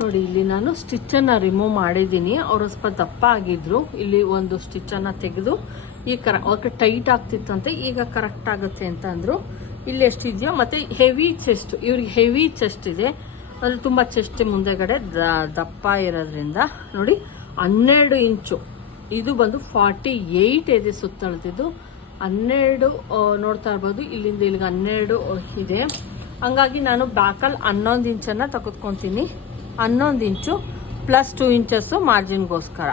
ನೋಡಿ, ಇಲ್ಲಿ ನಾನು ಸ್ಟಿಚ್ಚನ್ನು ರಿಮೂವ್ ಮಾಡಿದ್ದೀನಿ. ಅವರು ಸ್ವಲ್ಪ ದಪ್ಪ ಆಗಿದ್ರು. ಇಲ್ಲಿ ಒಂದು ಸ್ಟಿಚ್ಚನ್ನು ತೆಗೆದು ಈ ಕರ ಅವ್ರಿಗೆ ಟೈಟ್ ಆಗ್ತಿತ್ತಂತೆ, ಈಗ ಕರೆಕ್ಟ್ ಆಗುತ್ತೆ ಅಂತ ಅಂದರು. ಇಲ್ಲಿ ಎಷ್ಟಿದೆಯೋ, ಮತ್ತು ಹೆವಿ ಚೆಸ್ಟ್ ಇವ್ರಿಗೆ ಹೆವಿ ಚೆಸ್ಟ್ ಇದೆ. ಅದು ತುಂಬ ಚೆಸ್ಟ್ ಮುಂದೆಗಡೆ ದಪ್ಪ ಇರೋದ್ರಿಂದ. ನೋಡಿ, ಹನ್ನೆರಡು ಇಂಚು. ಇದು ಬಂದು ಫಾರ್ಟಿ ಏಯ್ಟ್ ಇದೆ ಸುತ್ತಳತಿದ್ದು ಹನ್ನೆರಡು ನೋಡ್ತಾ ಇರ್ಬೋದು. ಇಲ್ಲಿಂದ ಇಲ್ಲಿಗೆ ಹನ್ನೆರಡು ಇದೆ. ಹಂಗಾಗಿ ನಾನು ಬ್ಯಾಕಲ್ಲಿ ಹನ್ನೊಂದು ಇಂಚನ್ನು ತೆಗೆದುಕೊತೀನಿ. ಹನ್ನೊಂದು ಇಂಚು ಪ್ಲಸ್ ಟೂ ಇಂಚಸ್ಸು ಮಾರ್ಜಿನ್ಗೋಸ್ಕರ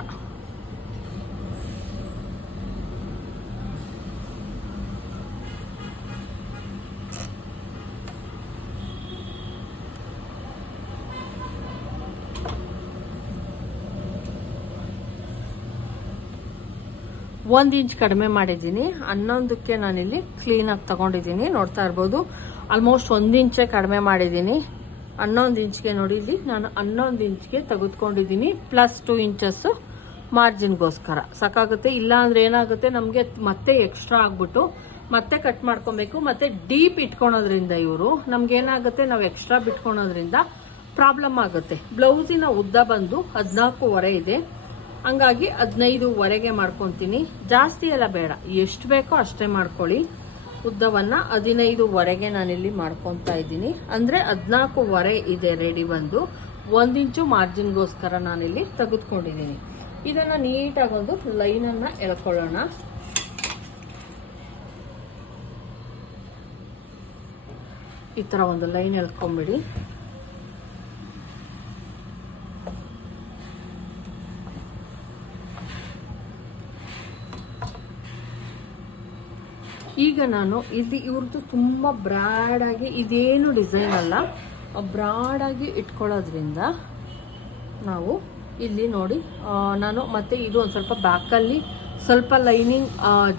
ಒಂದು ಇಂಚ್ ಕಡಿಮೆ ಮಾಡಿದ್ದೀನಿ. ಹನ್ನೊಂದಕ್ಕೆ ನಾನಿಲ್ಲಿ ಕ್ಲೀನಾಗಿ ತಗೊಂಡಿದ್ದೀನಿ. ನೋಡ್ತಾ ಇರ್ಬೋದು. ಆಲ್ಮೋಸ್ಟ್ ಒಂದು ಇಂಚೇ ಕಡಿಮೆ ಮಾಡಿದ್ದೀನಿ. ಹನ್ನೊಂದು ಇಂಚ್ಗೆ ನೋಡಿ ಇಲ್ಲಿ. ನಾನು ಹನ್ನೊಂದು ಇಂಚ್ಗೆ ತೆಗೆದುಕೊಂಡಿದ್ದೀನಿ. ಪ್ಲಸ್ ಟೂ ಇಂಚಸ್ಸು ಮಾರ್ಜಿನ್ಗೋಸ್ಕರ ಸಾಕಾಗುತ್ತೆ? ಇಲ್ಲ ಅಂದ್ರೆ ಏನಾಗುತ್ತೆ? ನಮಗೆ ಮತ್ತೆ ಎಕ್ಸ್ಟ್ರಾ ಆಗ್ಬಿಟ್ಟು ಮತ್ತೆ ಕಟ್ ಮಾಡ್ಕೊಬೇಕು. ಮತ್ತೆ ಡೀಪ್ ಇಟ್ಕೊಳೋದ್ರಿಂದ ಇವರು ನಮ್ಗೆ ಏನಾಗುತ್ತೆ? ನಾವು ಎಕ್ಸ್ಟ್ರಾ ಬಿಟ್ಕೊಳೋದ್ರಿಂದ ಪ್ರಾಬ್ಲಮ್ ಆಗುತ್ತೆ. ಬ್ಲೌಸಿನ ಉದ್ದ ಬಂದು ಹದಿನಾಲ್ಕೂವರೆ ಇದೆ. ಹಂಗಾಗಿ ಹದಿನೈದುವರೆಗೆ ಮಾಡ್ಕೊತೀನಿ. ಜಾಸ್ತಿ ಎಲ್ಲ ಬೇಡ. ಎಷ್ಟು ಬೇಕೋ ಅಷ್ಟೇ ಮಾಡ್ಕೊಳ್ಳಿ. ಉದ್ದವನ್ನ ಹದಿನೈದುವರೆಗೆ ನಾನಿಲ್ಲಿ ಮಾಡ್ಕೊತಾ ಇದ್ದೀನಿ. ಅಂದ್ರೆ ಹದಿನಾಲ್ಕುವರೆ ಇದೆ ರೆಡಿ ಬಂದು. ಒಂದ್ ಇಂಚು ಮಾರ್ಜಿನ್ಗೋಸ್ಕರ ನಾನಿಲ್ಲಿ ತೆಗೆದುಕೊಂಡಿದ್ದೀನಿ. ಇದನ್ನ ನೀಟಾಗಿ ಒಂದು ಲೈನನ್ನು ಎಳ್ಕೊಳ್ಳೋಣ. ಈ ತರ ಒಂದು ಲೈನ್ ಎಳ್ಕೊಂಬಿಡಿ. ಈಗ ನಾನು ಇದು ಇವ್ರದ್ದು ತುಂಬ ಬ್ರಾಡ್ ಆಗಿ ಇದೇನು ಡಿಸೈನ್ ಅಲ್ಲ. ಬ್ರಾಡ್ ಆಗಿ ಇಟ್ಕೊಳ್ಳೋದ್ರಿಂದ ನಾವು ಇಲ್ಲಿ ನೋಡಿ ನಾನು ಮತ್ತೆ ಇದು ಒಂದು ಸ್ವಲ್ಪ ಬ್ಯಾಕಲ್ಲಿ ಸ್ವಲ್ಪ ಲೈನಿಂಗ್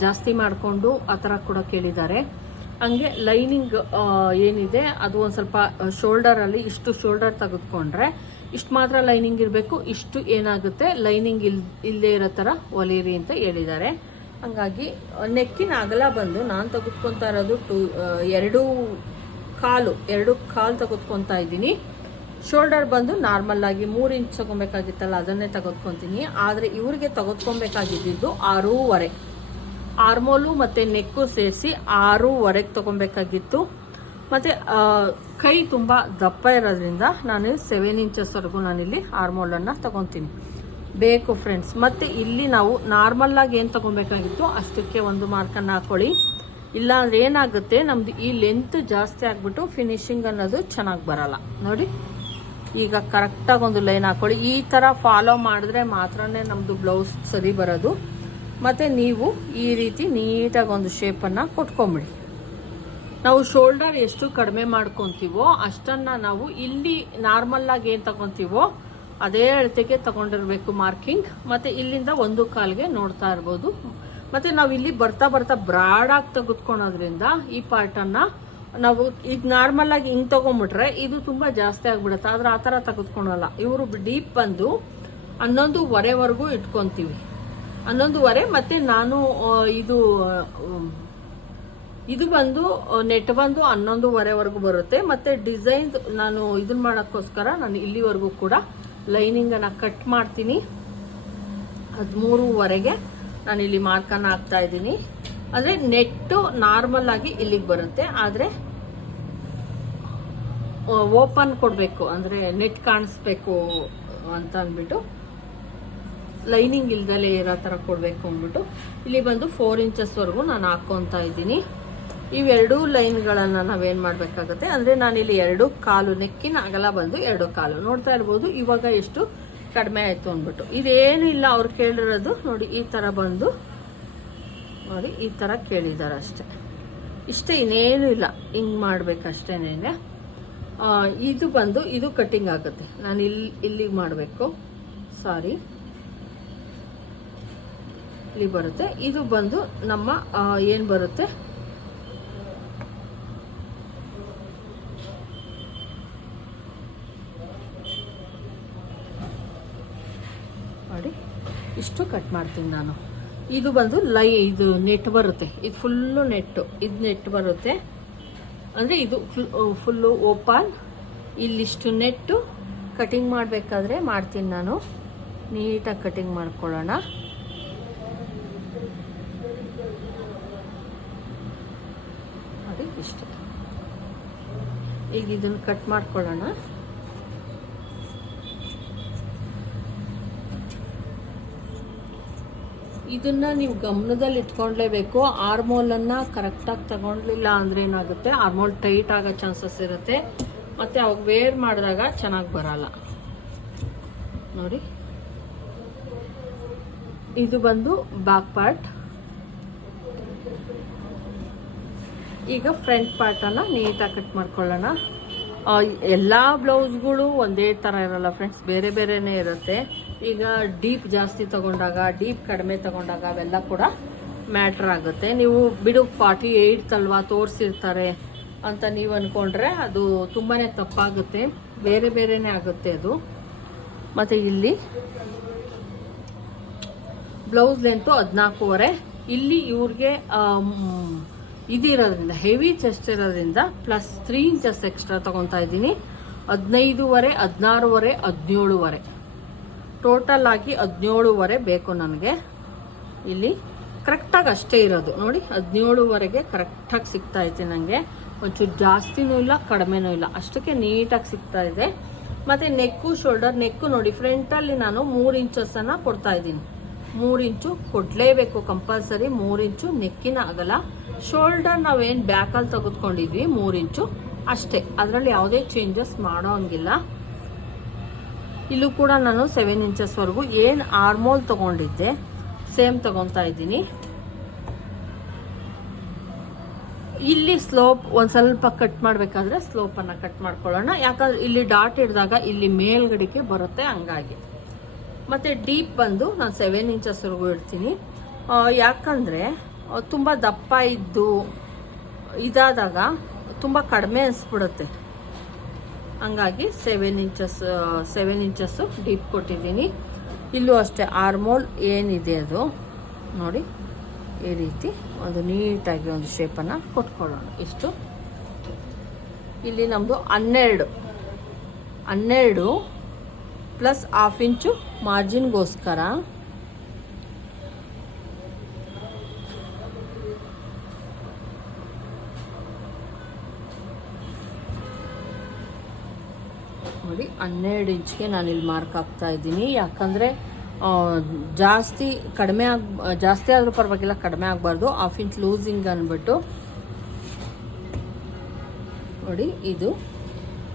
ಜಾಸ್ತಿ ಮಾಡಿಕೊಂಡು ಆ ಥರ ಕೂಡ ಕೇಳಿದ್ದಾರೆ. ಹಂಗೆ ಲೈನಿಂಗ್ ಏನಿದೆ, ಅದು ಒಂದು ಸ್ವಲ್ಪ ಶೋಲ್ಡರಲ್ಲಿ ಇಷ್ಟು ಶೋಲ್ಡರ್ ತೆಗೆದುಕೊಂಡ್ರೆ ಇಷ್ಟು ಮಾತ್ರ ಲೈನಿಂಗ್ ಇರಬೇಕು, ಇಷ್ಟು ಏನಾಗುತ್ತೆ ಲೈನಿಂಗ್ ಇಲ್ ಇಲ್ಲದೇ ಇರೋ ಥರ ಹೊಲಿಯಿರಿ ಅಂತ ಹೇಳಿದ್ದಾರೆ. ಹಂಗಾಗಿ ನೆಕ್ಕಿನ ಅಗಲ ಬಂದು ನಾನು ತೆಗೆದುಕೊತಾ ಇರೋದು ಟು ಎರಡು ಕಾಲು ಎರಡು ಕಾಲು ತೆಗೆದುಕೊತಾ ಇದ್ದೀನಿ. ಶೋಲ್ಡರ್ ಬಂದು ನಾರ್ಮಲ್ ಆಗಿ ಮೂರು ಇಂಚ್ ತಗೊಬೇಕಾಗಿತ್ತಲ್ಲ, ಅದನ್ನೇ ತೆಗೆದುಕೊತೀನಿ. ಆದರೆ ಇವ್ರಿಗೆ ತೆಗೆದುಕೊಬೇಕಾಗಿದ್ದು ಆರೂವರೆ. ಆರ್ಮೋಲು ಮತ್ತು ನೆಕ್ಕು ಸೇರಿಸಿ ಆರೂವರೆಗೆ ತಗೊಬೇಕಾಗಿತ್ತು. ಮತ್ತು ಕೈ ತುಂಬ ದಪ್ಪ ಇರೋದ್ರಿಂದ ನಾನು ಸೆವೆನ್ ಇಂಚಸ್ವರೆಗೂ ನಾನಿಲ್ಲಿ ಆರ್ಮೋಲನ್ನು ತಗೊತೀನಿ. ಬೇಕು ಫ್ರೆಂಡ್ಸ್ ಮತ್ತು ಇಲ್ಲಿ ನಾವು ನಾರ್ಮಲ್ಲಾಗಿ ಏನು ತೊಗೊಬೇಕಾಗಿತ್ತು? ಅಷ್ಟಕ್ಕೆ ಒಂದು ಮಾರ್ಕನ್ನು ಹಾಕೊಳ್ಳಿ. ಇಲ್ಲ ಅಂದ್ರೆ ಏನಾಗುತ್ತೆ? ನಮ್ದು ಈ ಲೆಂತ್ ಜಾಸ್ತಿ ಆಗಿಬಿಟ್ಟು ಫಿನಿಶಿಂಗ್ ಅನ್ನೋದು ಚೆನ್ನಾಗಿ ಬರಲ್ಲ. ನೋಡಿ, ಈಗ ಕರೆಕ್ಟಾಗಿ ಒಂದು ಲೈನ್ ಹಾಕೊಳ್ಳಿ. ಈ ಥರ ಫಾಲೋ ಮಾಡಿದ್ರೆ ಮಾತ್ರನೇ ನಮ್ಮದು ಬ್ಲೌಸ್ ಸರಿ ಬರೋದು. ಮತ್ತು ನೀವು ಈ ರೀತಿ ನೀಟಾಗಿ ಒಂದು ಶೇಪನ್ನು ಕೊಟ್ಕೊಂಬಿಡಿ. ನಾವು ಶೋಲ್ಡರ್ ಎಷ್ಟು ಕಡಿಮೆ ಮಾಡ್ಕೊತೀವೋ ಅಷ್ಟನ್ನು ನಾವು ಇಲ್ಲಿ ನಾರ್ಮಲ್ಲಾಗಿ ಏನು ತಗೊತೀವೋ ಅದೇ ಅಳತೆಗೆ ತಗೊಂಡಿರ್ಬೇಕು ಮಾರ್ಕಿಂಗ್. ಮತ್ತು ಇಲ್ಲಿಂದ ಒಂದು ಕಾಲ್ಗೆ ನೋಡ್ತಾ ಇರ್ಬೋದು. ಮತ್ತು ನಾವು ಇಲ್ಲಿ ಬರ್ತಾ ಬರ್ತಾ ಬ್ರಾಡಾಗಿ ತೆಗೆದುಕೊಳೋದ್ರಿಂದ ಈ ಪಾರ್ಟನ್ನು ನಾವು ಈಗ ನಾರ್ಮಲ್ ಆಗಿ ಹಿಂಗೆ ತಗೊಂಬಿಟ್ರೆ ಇದು ತುಂಬ ಜಾಸ್ತಿ ಆಗ್ಬಿಡುತ್ತೆ. ಆದ್ರೆ ಆ ಥರ ತೆಗೆದುಕೊಳಲ್ಲ ಇವರು ಡೀಪ್ ಬಂದು ಹನ್ನೊಂದುವರೆವರೆಗೂ ಇಟ್ಕೊತೀವಿ. ಹನ್ನೊಂದುವರೆ ಮತ್ತು ನಾನು ಇದು ಇದು ಬಂದು ನೆಟ್ ಬಂದು ಹನ್ನೊಂದುವರೆವರೆಗೂ ಬರುತ್ತೆ. ಮತ್ತೆ ಡಿಸೈನ್ ನಾನು ಇದನ್ನ ಮಾಡೋಕ್ಕೋಸ್ಕರ ನಾನು ಇಲ್ಲಿವರೆಗೂ ಕೂಡ ಲೈನಿಂಗನ್ನು ಕಟ್ ಮಾಡ್ತೀನಿ. ಹದಿಮೂರುವರೆಗೆ ನಾನು ಇಲ್ಲಿ ಮಾರ್ಕನ್ನು ಹಾಕ್ತಾ ಇದ್ದೀನಿ. ಅಂದರೆ ನೆಟ್ಟು ನಾರ್ಮಲ್ ಆಗಿ ಇಲ್ಲಿಗೆ ಬರುತ್ತೆ. ಆದರೆ ಓಪನ್ ಕೊಡಬೇಕು. ಅಂದರೆ ನೆಟ್ ಕಾಣಿಸ್ಬೇಕು ಅಂತ ಅಂದ್ಬಿಟ್ಟು. ಲೈನಿಂಗ್ ಇಲ್ದಲೇ ಇರೋ ಥರ ಕೊಡಬೇಕು ಅಂದ್ಬಿಟ್ಟು. ಇಲ್ಲಿ ಬಂದು ಫೋರ್ ಇಂಚಸ್ವರೆಗೂ ನಾನು ಹಾಕ್ಕೊತಾ ಇದ್ದೀನಿ. ಇವೆರಡೂ ಲೈನ್ಗಳನ್ನು ನಾವೇನು ಮಾಡಬೇಕಾಗುತ್ತೆ ಅಂದರೆ ನಾನಿಲ್ಲಿ ಎರಡು ಕಾಲು ನೆಕ್ಕಿನ ಅಗಲ ಬಂದು ಎರಡು ಕಾಲು. ನೋಡ್ತಾ ಇರ್ಬೋದು, ಇವಾಗ ಎಷ್ಟು ಕಡಿಮೆ ಆಯಿತು ಅಂದ್ಬಿಟ್ಟು. ಇದೇನು ಇಲ್ಲ, ಅವ್ರು ಕೇಳಿರೋದು ನೋಡಿ, ಈ ಥರ ಬಂದು ನೋಡಿ, ಈ ಥರ ಕೇಳಿದ್ದಾರೆ ಅಷ್ಟೇ. ಇಷ್ಟೇ ಇನ್ನೇನು ಇಲ್ಲ, ಹಿಂಗೆ ಮಾಡ್ಬೇಕಷ್ಟೇನೆ ಇದು ಬಂದು, ಇದು ಕಟ್ಟಿಂಗ್ ಆಗುತ್ತೆ. ನಾನು ಇಲ್ಲಿ ಇಲ್ಲಿಗೆ ಮಾಡಬೇಕು. ಸಾರಿ. ಇಲ್ಲಿ ಬರುತ್ತೆ. ಇದು ಬಂದು ನಮ್ಮ ಏನು ಬರುತ್ತೆ ನೋಡಿ ಇಷ್ಟು ಕಟ್ ಮಾಡ್ತೀನಿ ನಾನು. ಇದು ಬಂದು ಲೈ, ಇದು ನೆಟ್ ಬರುತ್ತೆ. ಇದು ಫುಲ್ಲು ನೆಟ್ಟು ಇದು ನೆಟ್ ಬರುತ್ತೆ. ಅಂದರೆ ಇದು ಫುಲ್ಲು ಓಪನ್ ಇಲ್ಲಿಷ್ಟು ನೆಟ್ಟು ಕಟಿಂಗ್ ಮಾಡಬೇಕಾದ್ರೆ ಮಾಡ್ತೀನಿ ನಾನು. ನೀಟಾಗಿ ಕಟಿಂಗ್ ಮಾಡ್ಕೊಳ್ಳೋಣ. ಅದಕ್ಕೆ ಇಷ್ಟ. ಈಗ ಇದನ್ನು ಕಟ್ ಮಾಡ್ಕೊಳ್ಳೋಣ. ಇದನ್ನ ನೀವು ಗಮನದಲ್ಲಿ ಇಟ್ಕೊಂಡ್ಲೇಬೇಕು. ಆರ್ಮೋಲನ್ನು ಕರೆಕ್ಟಾಗಿ ತಗೊಂಡ್ಲಿಲ್ಲ ಅಂದ್ರೆ ಏನಾಗುತ್ತೆ? ಆರ್ಮೋಲ್ ಟೈಟ್ ಆಗೋ ಚಾನ್ಸಸ್ ಇರುತ್ತೆ. ಮತ್ತೆ ಅವಾಗ ವೇರ್ ಮಾಡಿದಾಗ ಚೆನ್ನಾಗಿ ಬರಲ್ಲ. ನೋಡಿ. ಇದು ಬಂದು ಬ್ಯಾಕ್ ಪಾರ್ಟ್ ಈಗ ಫ್ರಂಟ್ ಪಾರ್ಟನ್ನು ನೀಟಾಗಿ ಕಟ್ ಮಾಡ್ಕೊಳ್ಳೋಣ. ಎಲ್ಲ ಬ್ಲೌಸ್ಗಳು ಒಂದೇ ಥರ ಇರಲ್ಲ ಫ್ರೆಂಡ್ಸ್ ಬೇರೆ ಬೇರೆನೇ ಇರುತ್ತೆ. ಈಗ ಡೀಪ್ ಜಾಸ್ತಿ ತಗೊಂಡಾಗ, ಡೀಪ್ ಕಡಿಮೆ ತಗೊಂಡಾಗ ಅವೆಲ್ಲ ಕೂಡ ಮ್ಯಾಟ್ರ್ ಆಗುತ್ತೆ. ನೀವು ಬಿಡು ಫಾರ್ಟಿ ಏಯ್ಟ್ ಅಲ್ವಾ ತೋರಿಸಿರ್ತಾರೆ ಅಂತ ನೀವು ಅಂದ್ಕೊಂಡ್ರೆ ಅದು ತುಂಬಾ ತಪ್ಪಾಗುತ್ತೆ. ಬೇರೆ ಬೇರೆನೇ ಆಗುತ್ತೆ ಅದು. ಮತ್ತು ಇಲ್ಲಿ ಬ್ಲೌಸ್ ಲೆಂತು ಹದಿನಾಲ್ಕೂವರೆ ಇಲ್ಲಿ ಇವ್ರಿಗೆ ಇದಿರೋದ್ರಿಂದ ಹೆವಿ ಚೆಸ್ಟ್ ಇರೋದ್ರಿಂದ ಪ್ಲಸ್ ತ್ರೀ ಇಂಚಸ್ ಎಕ್ಸ್ಟ್ರಾ ತಗೊತಾ ಇದ್ದೀನಿ. ಹದಿನೈದೂವರೆ, ಹದಿನಾರೂವರೆ, ಹದಿನೇಳುವರೆ. ಟೋಟಲ್ ಆಗಿ ಹದಿನೇಳುವರೆ ಬೇಕು ನನಗೆ. ಇಲ್ಲಿ ಕರೆಕ್ಟಾಗಿ ಅಷ್ಟೇ ಇರೋದು. ನೋಡಿ, ಹದಿನೇಳುವರೆಗೆ ಕರೆಕ್ಟಾಗಿ ಸಿಗ್ತಾ ಇದೆ ನನಗೆ ಒಂಚೂರು ಜಾಸ್ತಿನೂ ಇಲ್ಲ, ಕಡಿಮೆನೂ ಇಲ್ಲ. ಅಷ್ಟಕ್ಕೆ ನೀಟಾಗಿ ಸಿಗ್ತಾ ಇದೆ. ಮತ್ತು ನೆಕ್ಕು, ಶೋಲ್ಡರ್ ನೆಕ್ಕು ನೋಡಿ ಫ್ರಂಟಲ್ಲಿ ನಾನು ಮೂರು ಇಂಚಸ್ಸನ್ನು ಕೊಡ್ತಾ ಇದ್ದೀನಿ. ಮೂರು ಇಂಚು ಕೊಡಲೇಬೇಕು ಕಂಪಲ್ಸರಿ ಮೂರು ಇಂಚು ನೆಕ್ಕಿನ ಆಗಲ್ಲ ಶೋಲ್ಡರ್ ನಾವೇನು ಬ್ಯಾಕಲ್ಲಿ ತೆಗೆದುಕೊಂಡಿದ್ವಿ, ಮೂರು ಇಂಚು ಅಷ್ಟೇ. ಅದರಲ್ಲಿ ಯಾವುದೇ ಚೇಂಜಸ್ ಮಾಡೋ ಹಂಗಿಲ್ಲ. ಇಲ್ಲೂ ಕೂಡ ನಾನು ಸೆವೆನ್ ಇಂಚಸ್ವರೆಗೂ ಏನು ಆರ್ಮೋಲ್ ತಗೊಂಡಿದ್ದೆ ಸೇಮ್ ತಗೊತಾ ಇದ್ದೀನಿ. ಇಲ್ಲಿ ಸ್ಲೋಪ್ ಒಂದು ಸ್ವಲ್ಪ ಕಟ್ ಮಾಡಬೇಕಾದ್ರೆ ಸ್ಲೋಪನ್ನು ಕಟ್ ಮಾಡ್ಕೊಳ್ಳೋಣ. ಯಾಕಂದ್ರೆ ಇಲ್ಲಿ ಡಾಟ್ ಹಿಡಿದಾಗ ಇಲ್ಲಿ ಮೇಲ್ಗಡೆಗೆ ಬರುತ್ತೆ ಹಂಗಾಗಿ. ಮತ್ತು ಡೀಪ್ ಬಂದು ನಾನು ಸೆವೆನ್ ಇಂಚಸ್ವರೆಗೂ ಇಡ್ತೀನಿ. ಯಾಕಂದರೆ ತುಂಬ ದಪ್ಪ ಇದ್ದು ಇದಾದಾಗ ತುಂಬ ಕಡಿಮೆ ಅನಿಸ್ಬಿಡುತ್ತೆ. ಹಂಗಾಗಿ seven inches seven inches deep ಕೊಟ್ಟಿದ್ದೀನಿ. ಇಲ್ಲೂ ಅಷ್ಟೇ ಆರ್ಮೋಲ್ ಏನಿದೆ ಅದು. ನೋಡಿ, ಈ ರೀತಿ ಒಂದು ನೀಟಾಗಿ ಒಂದು ಶೇಪನ್ನು ಕೊಟ್ಕೊಳ್ಳೋಣ. ಇಷ್ಟು. ಇಲ್ಲಿ ನಮ್ಮದು ಹನ್ನೆರಡು. ಹನ್ನೆರಡು ಪ್ಲಸ್ ಹಾಫ್ ಇಂಚು ಮಾರ್ಜಿನ್ಗೋಸ್ಕರ ನೋಡಿ, ಹನ್ನೆರಡು ಇಂಚ್ಗೆ ನಾನು ಇಲ್ಲಿ ಮಾರ್ಕ್ ಹಾಕ್ತಾ ಇದ್ದೀನಿ. ಯಾಕಂದರೆ ಜಾಸ್ತಿ ಕಡಿಮೆ ಆಗ, ಜಾಸ್ತಿ ಆದರೂ ಪರವಾಗಿಲ್ಲ, ಕಡಿಮೆ ಆಗಬಾರ್ದು. ಹಾಫ್ ಇಂಚ್ ಲೂಸಿಂಗ್ ಅಂದ್ಬಿಟ್ಟು ನೋಡಿ, ಇದು.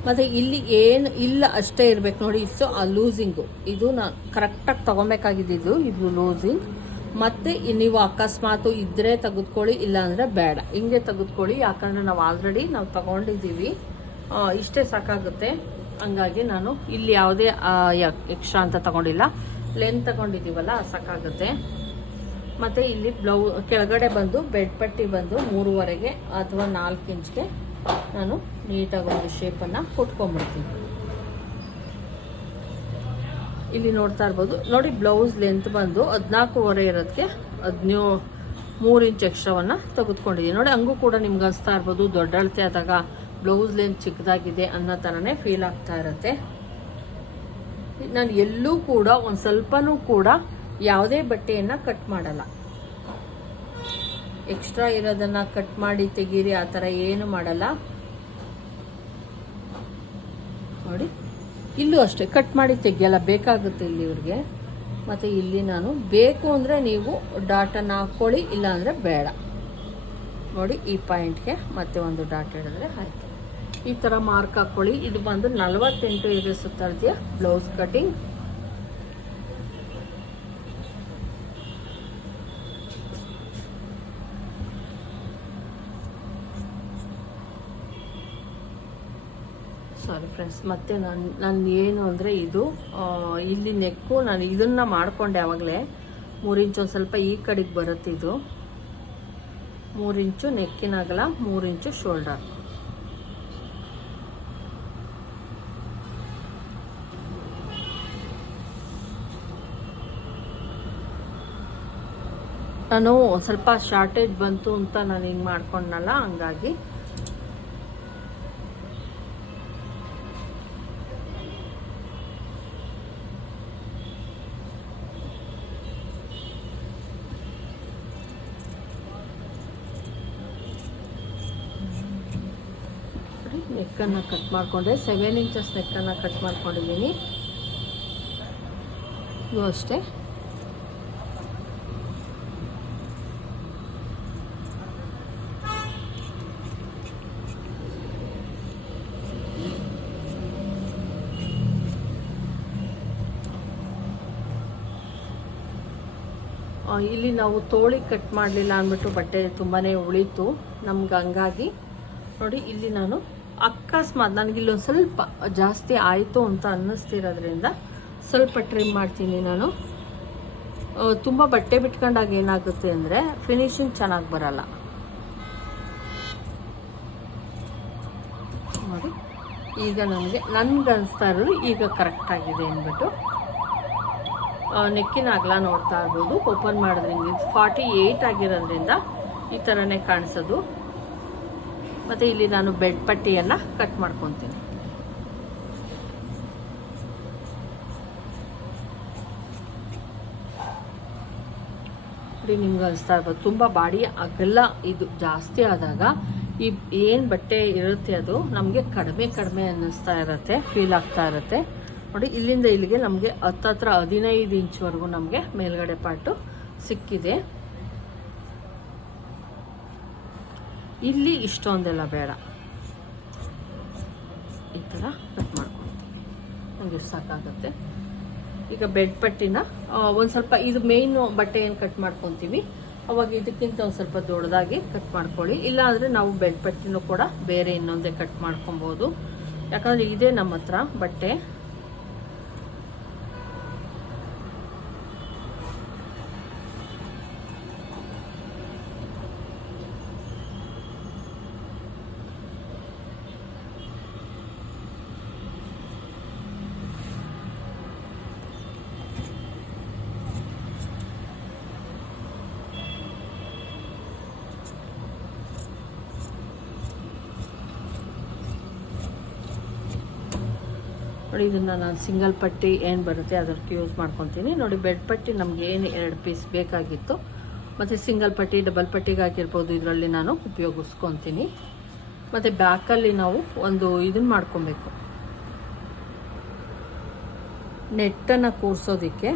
ಮತ್ತು ಇಲ್ಲಿ ಏನು ಇಲ್ಲ ಅಷ್ಟೇ ಇರಬೇಕು ನೋಡಿ ಇಷ್ಟು ಆ ಲೂಸಿಂಗು ಇದು ನಾನು ಕರೆಕ್ಟಾಗಿ ತೊಗೊಬೇಕಾಗಿದ್ದು ಇದು ಲೂಸಿಂಗ್ ಮತ್ತು ನೀವು ಅಕಸ್ಮಾತು ಇದ್ದರೆ ತೆಗೆದುಕೊಳ್ಳಿ, ಇಲ್ಲಾಂದರೆ ಬೇಡ. ಹಿಂಗೆ ತೆಗೆದುಕೊಳ್ಳಿ, ಯಾಕಂದರೆ ನಾವು ಆಲ್ರೆಡಿ ನಾವು ತಗೊಂಡಿದ್ದೀವಿ. ಇಷ್ಟೇ ಸಾಕಾಗುತ್ತೆ. ಹಂಗಾಗಿ ನಾನು ಇಲ್ಲಿ ಯಾವುದೇ ಎಕ್ಸ್ಟ್ರಾ ಅಂತ ತಗೊಂಡಿಲ್ಲ. ಲೆಂತ್ ತಗೊಂಡಿದ್ದೀವಲ್ಲ, ಸಾಕಾಗುತ್ತೆ. ಮತ್ತು ಇಲ್ಲಿ ಬ್ಲೌ ಕೆಳಗಡೆ ಬಂದು ಬೆಡ್ ಪಟ್ಟಿ ಬಂದು ಮೂರುವರೆಗೆ ಅಥವಾ ನಾಲ್ಕು ಇಂಚ್ಗೆ ನಾನು ನೀಟಾಗಿ ಒಂದು ಶೇಪನ್ನು ಕೊಟ್ಕೊಂಡ್ಬಿಡ್ತೀನಿ. ಇಲ್ಲಿ ನೋಡ್ತಾ ಇರ್ಬೋದು. ನೋಡಿ ಬ್ಲೌಸ್ ಲೆಂತ್ ಬಂದು ಹದಿನಾಲ್ಕೂವರೆ ಇರೋದಕ್ಕೆ ಹದಿನೇಳು ಮೂರು ಇಂಚ್ ಎಕ್ಸ್ಟ್ರಾವನ್ನು ತೆಗೆದುಕೊಂಡಿದ್ದೀನಿ. ನೋಡಿ, ಹಂಗೂ ಕೂಡ ನಿಮ್ಗೆ ಅನಿಸ್ತಾ ಇರ್ಬೋದು. ದೊಡ್ಡ ಅಳತೆ ಆದಾಗ ಬ್ಲೌಸ್ ಲೆಂತ್ ಚಿಕ್ಕದಾಗಿದೆ ಅನ್ನೋ ಥರನೇ ಫೀಲ್ ಆಗ್ತಾ ಇರುತ್ತೆ. ನಾನು ಎಲ್ಲೂ ಕೂಡ, ಒಂದು ಸ್ವಲ್ಪನೂ ಕೂಡ ಯಾವುದೇ ಬಟ್ಟೆಯನ್ನು ಕಟ್ ಮಾಡಲ್ಲ. ಎಕ್ಸ್ಟ್ರಾ ಇರೋದನ್ನು ಕಟ್ ಮಾಡಿ ತೆಗೀರಿ, ಆ ಥರ ಏನು ಮಾಡಲ್ಲ. ನೋಡಿ, ಇಲ್ಲೂ ಅಷ್ಟೇ ಕಟ್ ಮಾಡಿ ತೆಗಿಯಲ್ಲ, ಬೇಕಾಗುತ್ತೆ ಇಲ್ಲಿ ಇವ್ರಿಗೆ. ಮತ್ತು ಇಲ್ಲಿ ನಾನು ಬೇಕು ಅಂದರೆ ನೀವು ಡಾಟನ್ನು ಹಾಕ್ಕೊಳ್ಳಿ ಇಲ್ಲ ಅಂದರೆ ಬೇಡ. ನೋಡಿ, ಈ ಪಾಯಿಂಟ್ಗೆ ಮತ್ತೆ ಒಂದು ಡಾಟ್ ಹಿಡಿದ್ರೆ ಆಯ್ತು. ಈ ಥರ ಮಾರ್ಕ್ ಹಾಕ್ಕೊಳ್ಳಿ ಇದು ಬಂದು ನಲವತ್ತೆಂಟು ಇದೆ ಸುತ್ತಾಡ್ತೀಯ ಬ್ಲೌಸ್ ಕಟಿಂಗ್ ಸಾರಿ ಫ್ರೆಂಡ್ಸ್ ಮತ್ತೆ ನಾನು ನಾನು ಏನು ಅಂದರೆ ಇದು ಇಲ್ಲಿ ನೆಕ್ಕು ನಾನು ಇದನ್ನು ಮಾಡಿಕೊಂಡೆ ಆವಾಗಲೇ ಮೂರು ಇಂಚು ಒಂದು ಸ್ವಲ್ಪ ಈ ಕಡೆಗೆ ಬರುತ್ತೆ ಇದು. ಮೂರು ಇಂಚು ನೆಕ್ಕಿನಾಗಲ್ಲ ಮೂರು ಇಂಚು ಶೋಲ್ಡರ್ ನಾನು ಸ್ವಲ್ಪ ಶಾರ್ಟೇಜ್ ಬಂತು ಅಂತ ನಾನು ಹಿಂಗೆ ಮಾಡ್ಕೊಂಡಲ್ಲ ಹಂಗಾಗಿ. ನೆಕ್ಕನ್ನ ಕಟ್ ಮಾಡಿಕೊಂಡೆ. ಸೆವೆನ್ ಇಂಚಸ್ ನೆಕ್ಕನ್ನು ಕಟ್ ಮಾಡ್ಕೊಂಡಿದ್ದೀನಿ. ಇದು ಅಷ್ಟೇ. ಇಲ್ಲಿ ನಾವು ತೋಳಿ ಕಟ್ ಮಾಡಲಿಲ್ಲ ಅಂದ್ಬಿಟ್ಟು ಬಟ್ಟೆ ತುಂಬಾ ಉಳೀತು ನಮ್ಗೆ ಹಂಗಾಗಿ. ನೋಡಿ, ಇಲ್ಲಿ ನಾನು ಅಕಸ್ಮಾತ್ ನನಗೆ ಇಲ್ಲೊಂದು ಸ್ವಲ್ಪ ಜಾಸ್ತಿ ಆಯಿತು ಅಂತ ಅನ್ನಿಸ್ತಿರೋದ್ರಿಂದ ಸ್ವಲ್ಪ ಟ್ರಿಮ್ ಮಾಡ್ತೀನಿ ನಾನು. ತುಂಬ ಬಟ್ಟೆ ಬಿಟ್ಕೊಂಡಾಗ ಏನಾಗುತ್ತೆ ಅಂದರೆ ಫಿನಿಶಿಂಗ್ ಚೆನ್ನಾಗಿ ಬರಲ್ಲ. ನೋಡಿ, ಈಗ ನನಗೆ ನನ್ಗೆ ಅನಿಸ್ತಾ ಇರೋದು ಈಗ ಕರೆಕ್ಟಾಗಿದೆ ಅಂದ್ಬಿಟ್ಟು. ನೆಕ್ಕಿನ ಅಗಲ ನೋಡ್ತಾ ಇರ್ಬೋದು. ಓಪನ್ ಮಾಡೋದ್ರಿಂದ ಇದು ಫಾರ್ಟಿ ಏಯ್ಟ್ ಆಗಿರೋದ್ರಿಂದ ಈ ಥರನೇ ಕಾಣಿಸೋದು. ಮತ್ತು ಇಲ್ಲಿ ನಾನು ಬೆಡ್ ಪಟ್ಟಿಯನ್ನು ಕಟ್ ಮಾಡ್ಕೊತೀನಿ. ನಿಮ್ಗೆ ಅನಿಸ್ತಾ ಇರ್ಬೋದು. ತುಂಬ ಬಾಡಿ ಅಗಲ ಇದು ಜಾಸ್ತಿ ಆದಾಗ ಈ ಏನು ಬಟ್ಟೆ ಇರುತ್ತೆ ಅದು ನಮಗೆ ಕಡಿಮೆ ಕಡಿಮೆ ಅನ್ನಿಸ್ತಾ ಇರುತ್ತೆ ಫೀಲ್ ಆಗ್ತಾ ಇರುತ್ತೆ. ನೋಡಿ, ಇಲ್ಲಿಂದ ಇಲ್ಲಿಗೆ ನಮಗೆ ಹತ್ತತ್ರ ಹದಿನೈದು ಇಂಚ್ವರೆಗೂ ನಮಗೆ ಮೇಲ್ಗಡೆ ಪಾಟು ಸಿಕ್ಕಿದೆ. ಇಲ್ಲಿ ಇಷ್ಟೊಂದೆಲ್ಲ ಬೇಡ. ಈ ಥರ ಕಟ್ ಮಾಡ್ಕೊಳ್ತೀವಿ ನಮಗೆ ಸಾಕಾಗುತ್ತೆ. ಈಗ ಬೆಡ್ ಪಟ್ಟಿನ ಒಂದು ಸ್ವಲ್ಪ ಇದು ಮೇಯ್ನ್ ಬಟ್ಟೆ ಏನು ಕಟ್ ಮಾಡ್ಕೊತೀವಿ, ಅವಾಗ ಇದಕ್ಕಿಂತ ಒಂದು ಸ್ವಲ್ಪ ದೊಡ್ಡದಾಗಿ ಕಟ್ ಮಾಡ್ಕೊಳ್ಳಿ. ಇಲ್ಲಾಂದರೆ ನಾವು ಬೆಡ್ ಪಟ್ಟಿನೂ ಕೂಡ ಬೇರೆ ಇನ್ನೊಂದೇ ಕಟ್ ಮಾಡ್ಕೊಬೋದು. ಯಾಕಂದರೆ ಇದೇ ನಮ್ಮ ಹತ್ರ ಬಟ್ಟೆ. ನೋಡಿ ಇದನ್ನು ನಾನು ಸಿಂಗಲ್ ಪಟ್ಟಿ ಏನು ಬರುತ್ತೆ ಅದಕ್ಕೆ ಯೂಸ್ ಮಾಡ್ಕೊತೀನಿ. ನೋಡಿ ಬೆಡ್ ಪಟ್ಟಿ ನಮ್ಗೆ ಏನು ಎರಡು ಪೀಸ್ ಬೇಕಾಗಿತ್ತು. ಮತ್ತು ಸಿಂಗಲ್ ಪಟ್ಟಿ ಡಬಲ್ ಪಟ್ಟಿಗಾಗಿರ್ಬೋದು ಇದರಲ್ಲಿ ನಾನು ಉಪಯೋಗಿಸ್ಕೊತೀನಿ. ಮತ್ತು ಬ್ಯಾಕಲ್ಲಿ ನಾವು ಒಂದು ಇದನ್ನು ಮಾಡ್ಕೊಬೇಕು. ನೆಟ್ಟನ್ನು ಕೂರಿಸೋದಕ್ಕೆ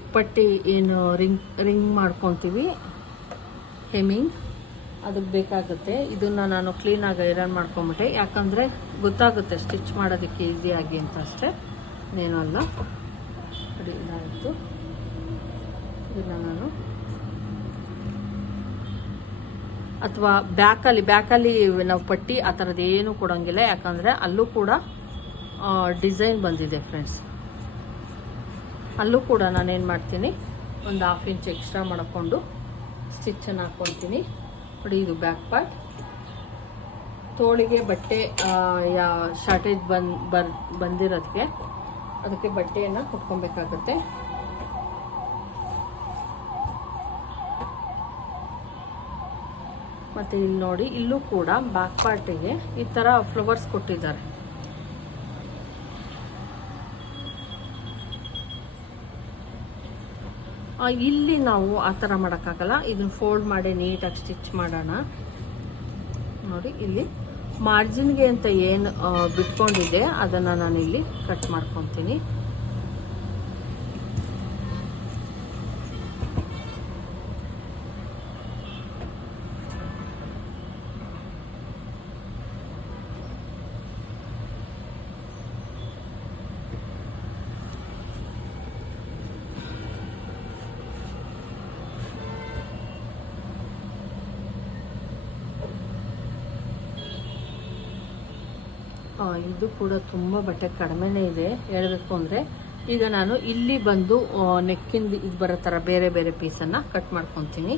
ಉಪ್ಪಟ್ಟಿ ಏನು ರಿಂಗ್ ರಿಂಗ್ ಮಾಡ್ಕೊತೀವಿ. ಹೆಮಿಂಗ್ ಅದಕ್ಕೆ ಬೇಕಾಗುತ್ತೆ. ಇದನ್ನು ನಾನು ಕ್ಲೀನಾಗಿ ಐರನ್ ಮಾಡ್ಕೊಂಬಿಟ್ಟೆ. ಯಾಕಂದರೆ ಗೊತ್ತಾಗುತ್ತೆ ಸ್ಟಿಚ್ ಮಾಡೋದಕ್ಕೆ ಈಸಿಯಾಗಿ ಅಂತ ಅಷ್ಟೇ. ಇನ್ನೇನು ಅಲ್ಲ. ಅಡಿ ಇದಾಯಿತು. ಇದನ್ನು ನಾನು ಅಥವಾ ಬ್ಯಾಕಲ್ಲಿ ಬ್ಯಾಕಲ್ಲಿ ನಾವು ಪಟ್ಟಿ ಆ ಥರದ್ದು ಏನೂ ಕೊಡೋಂಗಿಲ್ಲ. ಯಾಕಂದರೆ ಅಲ್ಲೂ ಕೂಡ ಡಿಸೈನ್ ಬಂದಿದೆ ಫ್ರೆಂಡ್ಸ್ ಅಲ್ಲೂ ಕೂಡ ನಾನೇನು ಮಾಡ್ತೀನಿ, ಒಂದು ಹಾಫ್ ಇಂಚ್ ಎಕ್ಸ್ಟ್ರಾ ಮಾಡಿಕೊಂಡು ಸ್ಟಿಚ್ಚನ್ನು ಹಾಕ್ಕೊಳ್ತೀನಿ ನೋಡಿ, ಇದು ಬ್ಯಾಕ್ ಪಾರ್ಟ್ ತೋಳಿಗೆ ಬಟ್ಟೆ ಯಾ ಶಾರ್ಟೇಜ್ ಬಂದ್ ಬರ್ ಬಂದಿರೋದಕ್ಕೆ ಅದಕ್ಕೆ ಬಟ್ಟೆಯನ್ನು ಕುಟ್ಕೊಬೇಕಾಗತ್ತೆ. ಮತ್ತು ಇಲ್ಲಿ ನೋಡಿ, ಇಲ್ಲೂ ಕೂಡ ಬ್ಯಾಕ್ ಪಾರ್ಟಿಗೆ ಈ ಥರ ಫ್ಲವರ್ಸ್ ಕೊಟ್ಟಿದ್ದಾರೆ. ಇಲ್ಲಿ ನಾವು ಆ ಥರ ಮಾಡೋಕ್ಕಾಗಲ್ಲ. ಇದನ್ನ ಫೋಲ್ಡ್ ಮಾಡಿ ನೀಟಾಗಿ ಸ್ಟಿಚ್ ಮಾಡೋಣ. ನೋಡಿ, ಇಲ್ಲಿ ಮಾರ್ಜಿನ್ಗೆ ಅಂತ ಏನು ಬಿಟ್ಕೊಂಡಿದೆ ಅದನ್ನು ನಾನು ಇಲ್ಲಿ ಕಟ್ ಮಾಡ್ಕೊತೀನಿ. ಇದು ಕೂಡ ತುಂಬ ಬಟ್ಟೆ ಕಡಿಮೆನೇ ಇದೆ ಹೇಳಬೇಕು ಅಂದರೆ. ಈಗ ನಾನು ಇಲ್ಲಿ ಬಂದು ನೆಕ್ಕಿಂದ ಇದು ಬರೋ ಥರ ಬೇರೆ ಬೇರೆ ಪೀಸನ್ನು ಕಟ್ ಮಾಡ್ಕೊತೀನಿ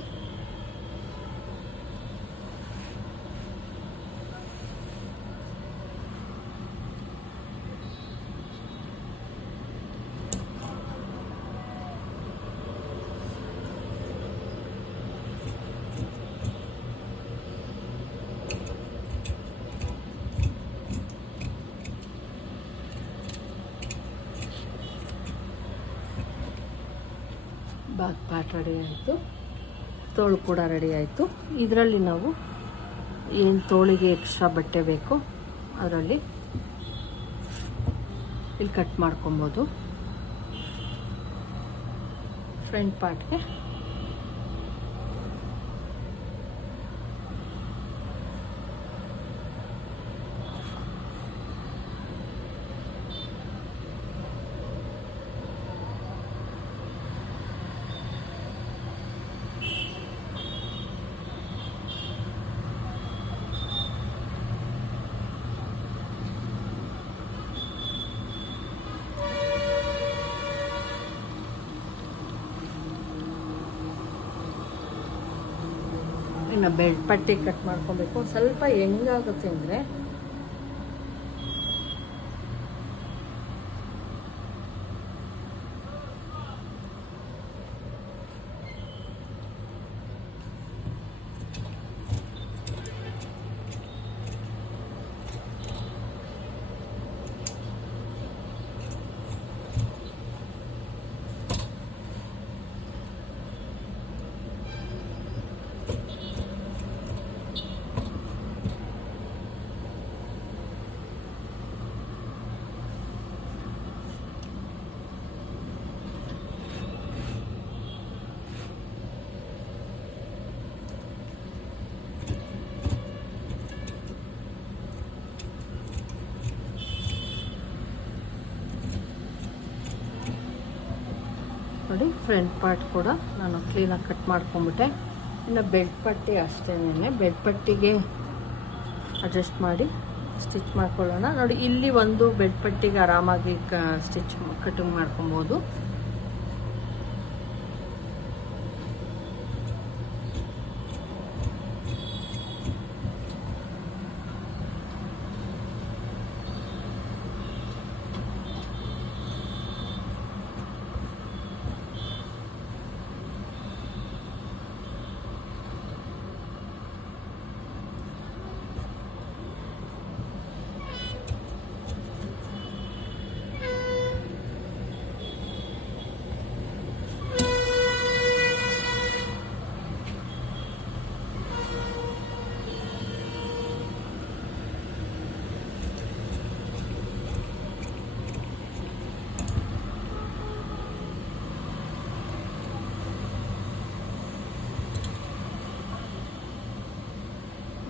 ಬಾತ್ ಪಾಟ್ ರೆಡಿ ಆಯಿತು. ತೋಳು ಕೂಡ ರೆಡಿ ಆಯಿತು. ಇದರಲ್ಲಿ ನಾವು ಏನು ತೋಳಿಗೆ ಎಕ್ಸ್ಟ್ರಾ ಬಟ್ಟೆ ಬೇಕು ಅದರಲ್ಲಿ ಇಲ್ಲಿ ಕಟ್ ಮಾಡ್ಕೊಬೋದು. ಫ್ರಂಟ್ ಪಾರ್ಟ್ಗೆ ಇನ್ನು ಬೆಲ್ಟ್ ಪಟ್ಟಿ ಕಟ್ ಮಾಡ್ಕೊಬೇಕು. ಸ್ವಲ್ಪ ಹೆಂಗಾಗುತ್ತೆ ಅಂದರೆ ನೋಡಿ ಫ್ರಂಟ್ ಪಾರ್ಟ್ ಕೂಡ ನಾನು ಕ್ಲೀನಾಗಿ ಕಟ್ ಮಾಡ್ಕೊಂಬಿಟ್ಟೆ ಇನ್ನು ಬೆಲ್ಟ್ ಪಟ್ಟಿ ಅಷ್ಟೇನೆ ಬೆಲ್ಟ್ ಪಟ್ಟಿಗೆ ಅಡ್ಜಸ್ಟ್ ಮಾಡಿ ಸ್ಟಿಚ್ ಮಾಡ್ಕೊಳ್ಳೋಣ. ನೋಡಿ, ಇಲ್ಲಿ ಒಂದು ಬೆಲ್ಟ್ ಪಟ್ಟಿಗೆ ಆರಾಮಾಗಿ ಕ ಸ್ಟಿಚ್ ಕಟಿಂಗ್ ಮಾಡ್ಕೊಬೋದು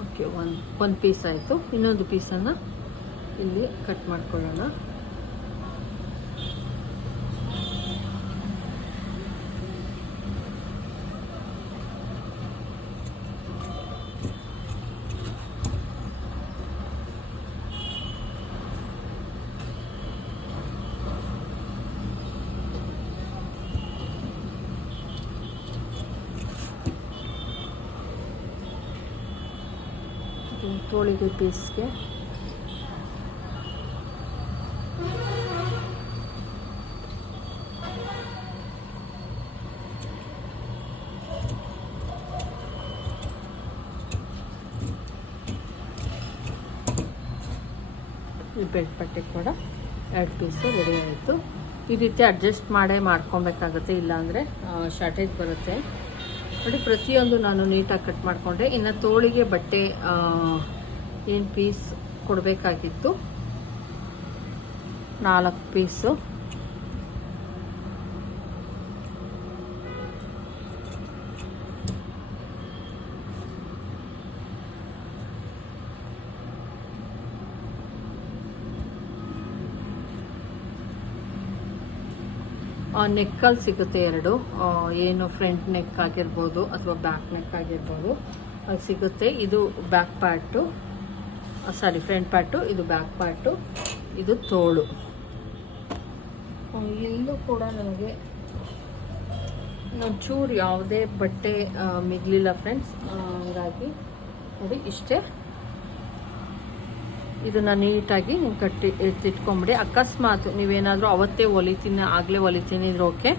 ಓಕೆ ಒಂದು ಪೀಸ್ ಆಯಿತು. ಇನ್ನೊಂದು ಪೀಸನ್ನು ಇಲ್ಲಿ ಕಟ್ ಮಾಡ್ಕೊಳ್ಳೋಣ. ತೋಳಿಗೆ ಪೀಸ್ಗೆ. ಬೆಲ್ಟ್ ಪಟ್ಟಿ ಕೂಡ ಎರಡು ಪೀಸು ರೆಡಿ ಆಯಿತು. ಈ ರೀತಿ ಅಡ್ಜಸ್ಟ್ ಮಾಡೇ ಮಾಡ್ಕೊಬೇಕಾಗುತ್ತೆ, ಇಲ್ಲಾಂದರೆ ಶಾರ್ಟೇಜ್ ಬರುತ್ತೆ. ನೋಡಿ, ಪ್ರತಿಯೊಂದು ನಾನು ನೀಟಾಗಿ ಕಟ್ ಮಾಡಿಕೊಂಡೆ. ಇನ್ನು ತೋಳಿಗೆ ಬಟ್ಟೆ ಏನು ಪೀಸ್ ಕೊಡಬೇಕಾಗಿತ್ತು. ನಾಲ್ಕು ಪೀಸು. ನೆಕ್ಕಲ್ಲಿ ಸಿಗುತ್ತೆ ಎರಡು. ಏನು ಫ್ರಂಟ್ ನೆಕ್ ಆಗಿರ್ಬೋದು ಅಥವಾ ಬ್ಯಾಕ್ ನೆಕ್ ಆಗಿರ್ಬೋದು. ಅದು ಸಿಗುತ್ತೆ. ಇದು back part. Sorry front part, ಇದು ಬ್ಯಾಕ್ ಪಾರ್ಟು, ಇದು ತೋಳು. ಇಲ್ಲೂ ಕೂಡ ನನಗೆ ಚೂರು ಯಾವುದೇ ಬಟ್ಟೆ ಮಿಗಿಲಿಲ್ಲ ಫ್ರೆಂಡ್ಸ್ ಹಂಗಾಗಿ ನೋಡಿ, ಇಷ್ಟೇ. ಇದನ್ನ ನೀಟಾಗಿ ನೀವು ಕಟ್ಟಿ ಎತ್ತಿಟ್ಕೊಂಬಿಡಿ ಅಕಸ್ಮಾತ್ ನೀವೇನಾದರೂ ಅವತ್ತೇ ಹೊಲಿತೀನಿ ಆಗಲೇ ಹೊಲಿತೀನಿ ಇದ್ರೆ ಓಕೆ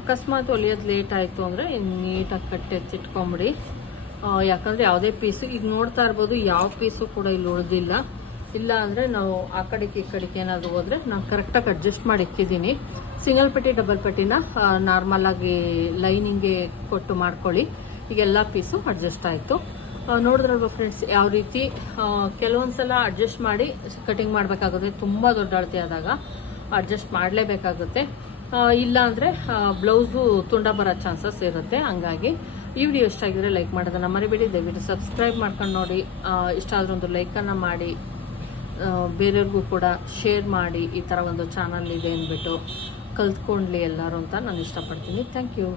ಅಕಸ್ಮಾತ್ ಒಲಿಯೋದು ಲೇಟ್ ಆಯಿತು ಅಂದರೆ ನೀಟಾಗಿ ಕಟ್ಟಿ ಎತ್ತಿಟ್ಕೊಂಬಿಡಿ ಯಾಕಂದರೆ ಯಾವುದೇ ಪೀಸು ಈಗ ನೋಡ್ತಾ ಇರ್ಬೋದು, ಯಾವ ಪೀಸು ಕೂಡ ಇಲ್ಲಿ ಉಳಿದಿಲ್ಲ. ಇಲ್ಲ ಅಂದರೆ ನಾವು ಆ ಕಡೆಗೆ ಈ ಕಡೆಗೆ ಏನಾದರೂ ಹೋದರೆ ನಾನು ಕರೆಕ್ಟಾಗಿ ಅಡ್ಜಸ್ಟ್ ಮಾಡಿ ಇಕ್ಕಿದ್ದೀನಿ ಸಿಂಗಲ್ ಪಟ್ಟಿ ಡಬಲ್ ಪಟ್ಟಿನ ನಾರ್ಮಲಾಗಿ ಲೈನಿಂಗ್ಗೆ ಕೊಟ್ಟು ಮಾಡ್ಕೊಳ್ಳಿ. ಈಗೆಲ್ಲ ಪೀಸು ಅಡ್ಜಸ್ಟ್ ಆಯಿತು. ನೋಡಿದ್ರಲ್ವ ಫ್ರೆಂಡ್ಸ್ ಯಾವ ರೀತಿ ಕೆಲವೊಂದು ಸಲ ಅಡ್ಜಸ್ಟ್ ಮಾಡಿ ಕಟಿಂಗ್ ಮಾಡಬೇಕಾಗುತ್ತೆ. ತುಂಬ ದೊಡ್ಡ ಅಳತೆ ಆದಾಗ ಅಡ್ಜಸ್ಟ್ ಮಾಡಲೇಬೇಕಾಗುತ್ತೆ. ಇಲ್ಲ ಅಂದರೆ ಬ್ಲೌಸು ತುಂಡ ಬರೋ ಚಾನ್ಸಸ್ ಇರುತ್ತೆ. ಹಂಗಾಗಿ ಈ ವಿಡಿಯೋ ಇಷ್ಟ ಆಗಿದ್ರೆ ಲೈಕ್ ಮಾಡೋದನ್ನ ಮರಿಬೇಡಿ. ದಯವಿಟ್ಟು ಸಬ್ಸ್ಕ್ರೈಬ್ ಮಾಡ್ಕೊಂಡು ನೋಡಿ. ಇಷ್ಟ ಆದ್ರೆ ಒಂದು ಲೈಕನ್ನು ಮಾಡಿ. ಬೇರೆಯವ್ರಿಗೂ ಕೂಡ ಶೇರ್ ಮಾಡಿ. ಈ ಥರ ಒಂದು ಚಾನಲ್ ಇದೆ ಅಂದ್ಬಿಟ್ಟು ಕಲ್ತ್ಕೊಂಡ್ಲಿ ಎಲ್ಲರೂ ಅಂತ ನಾನು ಇಷ್ಟಪಡ್ತೀನಿ. Thank you